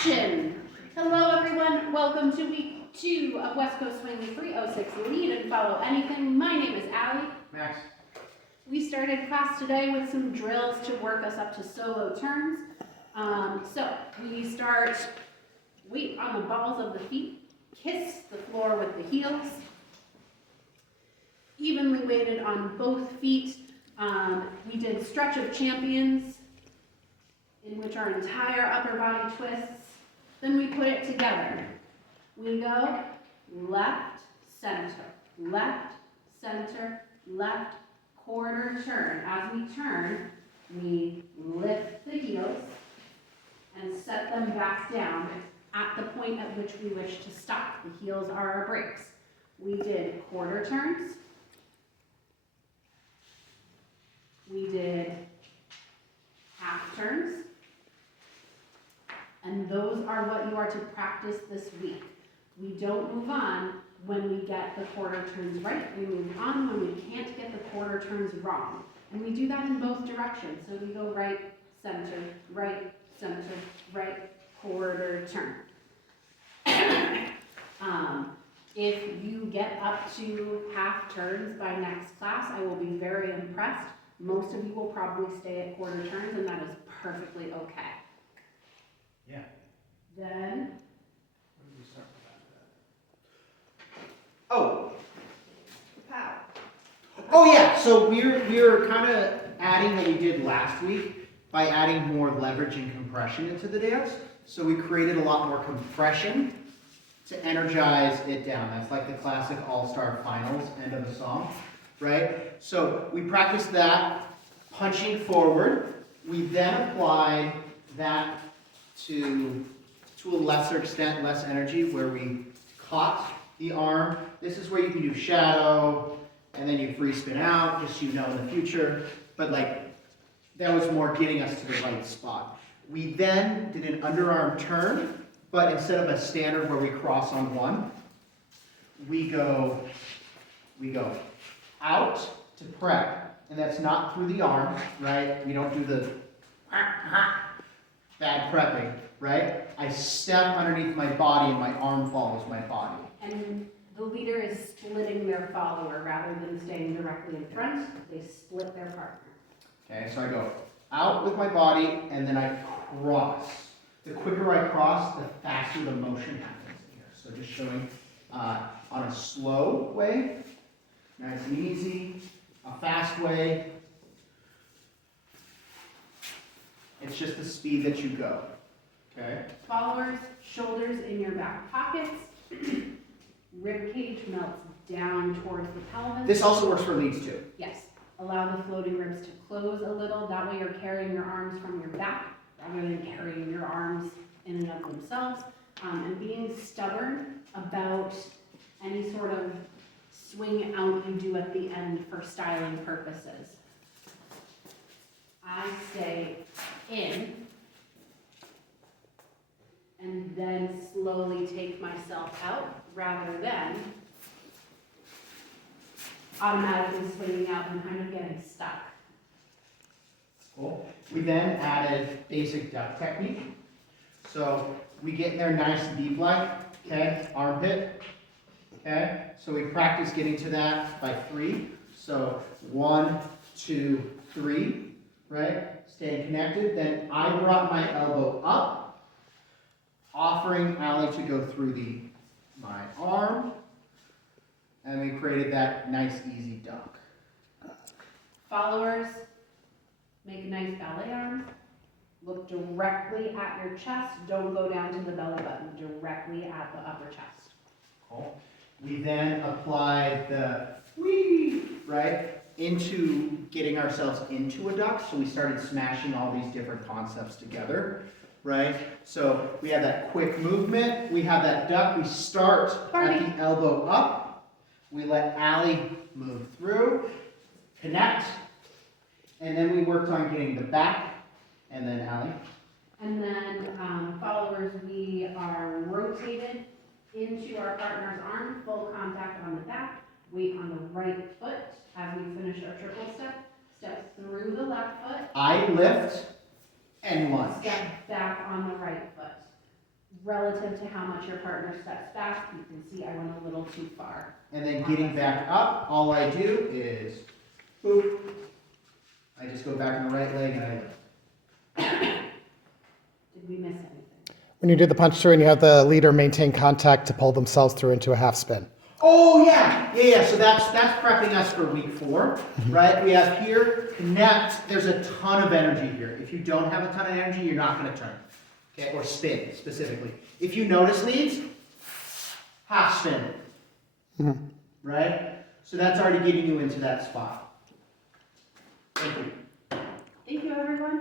Action! Hello everyone, welcome to week 2 of West Coast Swing 306 Lead and Follow Anything. My name is Allie. Max. We started class today with some drills to work us up to solo turns. So we start weight on the balls of the feet, kiss the floor with the heels, evenly weighted on both feet. We did stretch of champions, in which our entire upper body twists. Then we put it together. We go left, center, left, quarter turn. As we turn, we lift the heels and set them back down at the point at which we wish to stop. The heels are our brakes. We did quarter turns. We did half turns. And those are what you are to practice this week. We don't move on when we get the quarter turns right. We move on when we can't get the quarter turns wrong. And we do that in both directions. So we go right, center, right, quarter turn. If you get up to half turns by next class, I will be very impressed. Most of you will probably stay at quarter turns, and that is perfectly okay. Yeah. Then, When did we start with that? pow. Oh yeah. So we're kind of adding what we did last week by adding more leverage and compression into the dance. So we created a lot more compression to energize it down. That's like the classic All-Star Finals end of the song, right? So we practiced that punching forward. We then applied that to a lesser extent, less energy, where we caught the arm. This is where you can do shadow, and then you free spin out, just so you know in the future. But like, that was more getting us to the right spot. We then did an underarm turn, but instead of a standard where we cross on one, we go out to prep, and that's not through the arm, right? We don't do the bad prepping, right? I step underneath my body and my arm follows my body. And the leader is splitting their follower rather than staying directly in front. They split their partner. Okay, so I go out with my body and then I cross. The quicker I cross, the faster the motion happens here. So just showing on a slow way, nice and easy, a fast way. It's just the speed that you go. Okay? Followers, shoulders in your back pockets. Rib cage melts down towards the pelvis. This also works for leads too. Yes. Allow the floating ribs to close a little. That way you're carrying your arms from your back rather than carrying your arms in and of themselves. And being stubborn about any sort of swing out you do at the end for styling purposes. I stay in and then slowly take myself out rather than automatically swinging out and kind of getting stuck. Cool. We then added basic duck technique. So we get in there nice and deep like, okay, armpit, okay. So we practice getting to that by 3. So 1, 2, 3. Right? Staying connected. Then I brought my elbow up, offering Allie to go through my arm, and we created that nice, easy duck. Followers, make nice ballet arms. Look directly at your chest. Don't go down to the belly button. Directly at the upper chest. Cool. We then applied the whee, right? Into getting ourselves into a duck, so we started smashing all these different concepts together, right? So we have that quick movement, we have that duck, we start at the elbow up, we let Allie move through, connect, and then we worked on getting the back, and then Allie. And then followers, we are rotated into our partner's arm, full contact on the back, weight on the right foot. As we finish our triple step through the left foot. I lift and lunge. Step back on the right foot. relative to how much your partner steps back, you can see I went a little too far. And then getting back up, all I do is, boop. I just go back on the right leg and I lift. Did we miss anything? When you did the punch through and you have the leader maintain contact to pull themselves through into a half spin. Oh yeah. So that's prepping us for week 4, right? We have here, connect, there's a ton of energy here. If you don't have a ton of energy, you're not gonna turn, okay? Or spin, specifically. If you notice leads, half spin, right? So that's already getting you into that spot. Thank you. Thank you, everyone.